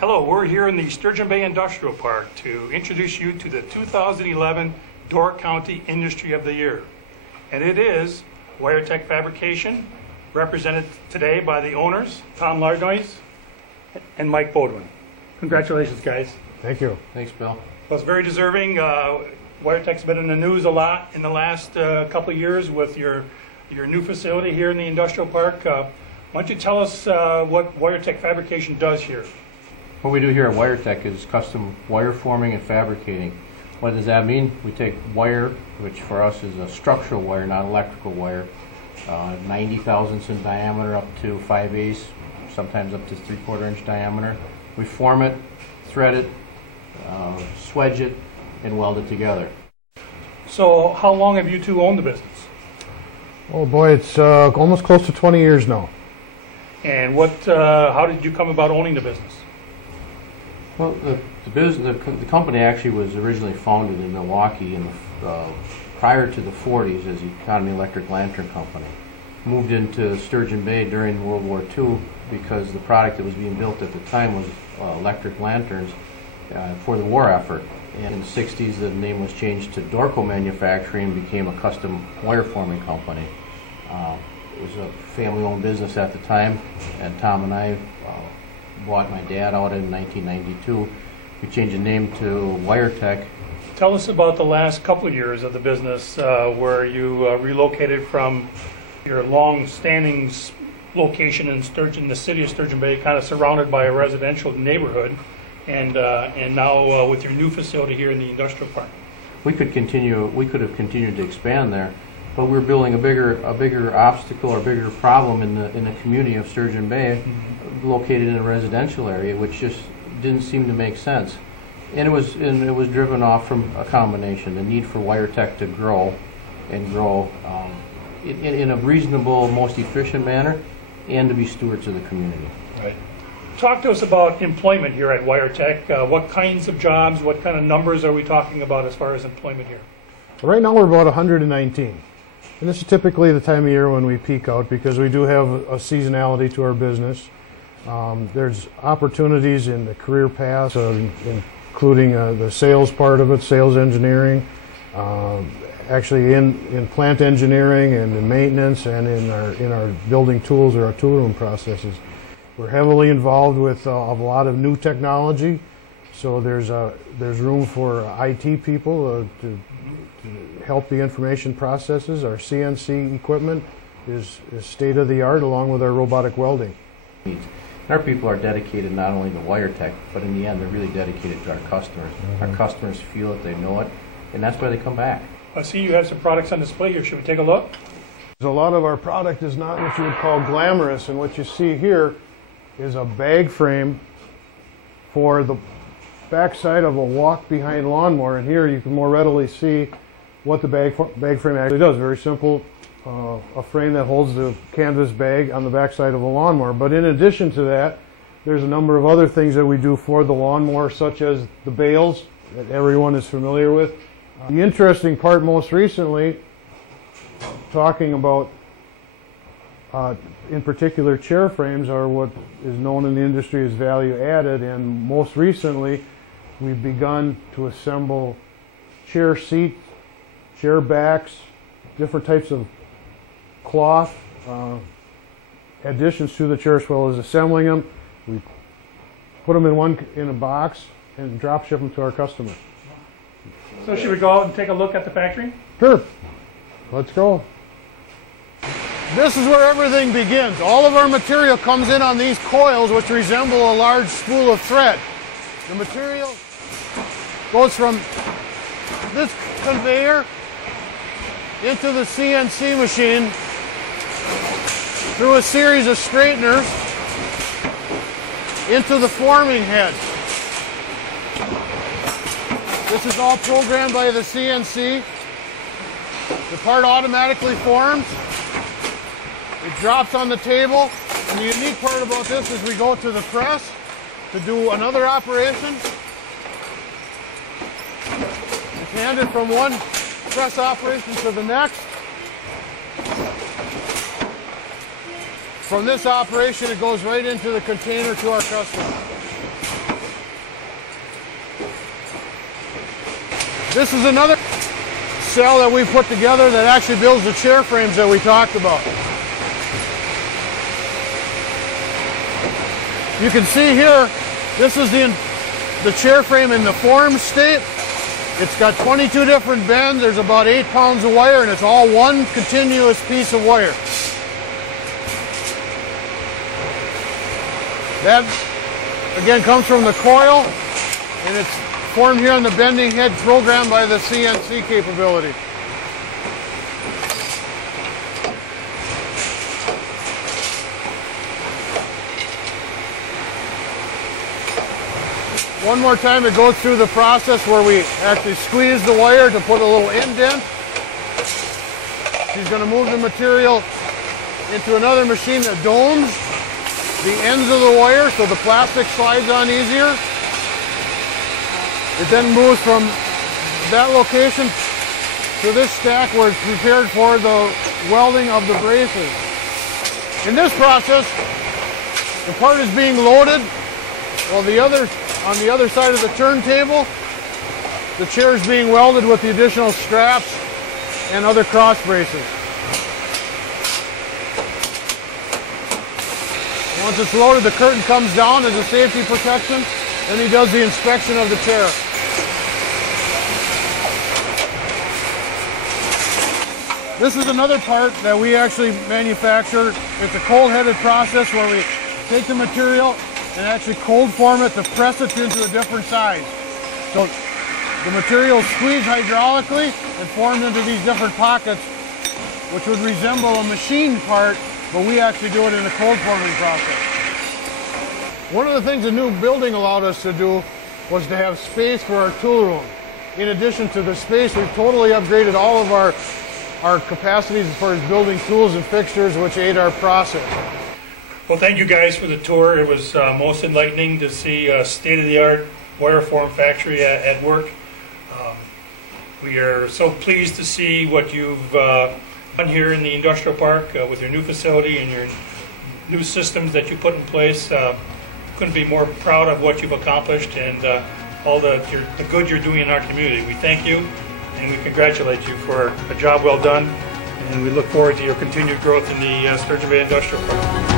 Hello, we're here in the Sturgeon Bay Industrial Park to introduce you to the 2011 Door County Industry of the Year. And it is WireTech Fabrication, represented today by the owners, Tom Lardnois and Mike Bodwin. Congratulations, guys. Thank you. Thanks, Bill. Well, it's very deserving. WireTech's been in the news a lot in the last couple of years with your new facility here in the industrial park. Why don't you tell us what WireTech Fabrication does here? What we do here at WireTech is custom wire forming and fabricating. What does that mean? We take wire, which for us is a structural wire, not electrical wire, 90 thousandths in diameter up to 5/8, sometimes up to 3/4 inch diameter. We form it, thread it, swedge it, and weld it together. So how long have you two owned the business? Oh boy, it's almost close to 20 years now. And how did you come about owning the business? Well, the company actually was originally founded in Milwaukee prior to the 40s as the Economy Electric Lantern Company. Moved into Sturgeon Bay during World War II because the product that was being built at the time was electric lanterns for the war effort. And in the 60s, the name was changed to Dorco Manufacturing and became a custom wire forming company. It was a family-owned business at the time, and Tom and I bought my dad out in 1992. We changed the name to WireTech. Tell us about the last couple of years of the business where you relocated from your long-standing location in the city of Sturgeon Bay, kind of surrounded by a residential neighborhood, and now with your new facility here in the industrial park. We could have continued to expand there, but we're building a bigger obstacle or bigger problem in the community of Sturgeon Bay, located in a residential area, which just didn't seem to make sense. And it was driven off from a combination: the need for WireTech to grow in a reasonable, most efficient manner, and to be stewards of the community. Right. Talk to us about employment here at WireTech. What kinds of jobs, what kind of numbers are we talking about as far as employment here? Right now we're about 119. And this is typically the time of year when we peak out because we do have a seasonality to our business. There's opportunities in the career path, including the sales part of it, sales engineering, actually in plant engineering and in maintenance and in our building tools or our tool room processes. We're heavily involved with a lot of new technology, so there's room for IT people to help the information processes. Our CNC equipment is state-of-the-art along with our robotic welding. Our people are dedicated not only to WireTech, but in the end they're really dedicated to our customers. Our customers feel it, they know it, and that's why they come back. I see you have some products on display here. Should we take a look? A lot of our product is not what you would call glamorous, and what you see here is a bag frame for the backside of a walk-behind lawnmower, and here you can more readily see what the bag frame actually does. Very simple, a frame that holds the canvas bag on the backside of a lawnmower. But in addition to that, there's a number of other things that we do for the lawnmower, such as the bales that everyone is familiar with. The interesting part most recently, talking about in particular chair frames, are what is known in the industry as value added, and most recently we've begun to assemble chair seats, chair backs, different types of cloth additions to the chairs, as well as assembling them. We put them in a box and drop ship them to our customers. So should we go out and take a look at the factory? Sure. Let's go. This is where everything begins. All of our material comes in on these coils, which resemble a large spool of thread. The material goes from this conveyor into the CNC machine through a series of straighteners into the forming head. This is all programmed by the CNC. The part automatically forms. It drops on the table, and the unique part about this is we go to the press to do another operation. It's handed from one press operation to the next. From this operation, it goes right into the container to our customer. This is another cell that we put together that actually builds the chair frames that we talked about. You can see here, this is the chair frame in the form state. It's got 22 different bends. There's about 8 pounds of wire, and it's all one continuous piece of wire. That, again, comes from the coil, and it's formed here on the bending head, programmed by the CNC capability. One more time, it goes through the process where we actually squeeze the wire to put a little indent. She's going to move the material into another machine that domes the ends of the wire so the plastic slides on easier. It then moves from that location to this stack where it's prepared for the welding of the braces. In this process, the part is being loaded while on the other side of the turntable, the chair is being welded with the additional straps and other cross braces. Once it's loaded, the curtain comes down as a safety protection, then he does the inspection of the chair. This is another part that we actually manufacture. It's a cold-headed process where we take the material and actually cold form it to press it into a different size. So the material is squeezed hydraulically and formed into these different pockets, which would resemble a machine part, but we actually do it in a cold forming process. One of the things the new building allowed us to do was to have space for our tool room. In addition to the space, we've totally upgraded all of our capacities as far as building tools and fixtures, which aid our process. Well, thank you guys for the tour. It was most enlightening to see a state-of-the-art wire form factory at work. We are so pleased to see what you've done here in the industrial park with your new facility and your new systems that you put in place. Couldn't be more proud of what you've accomplished and all the good you're doing in our community. We thank you and we congratulate you for a job well done, and we look forward to your continued growth in the Sturgeon Bay Industrial Park.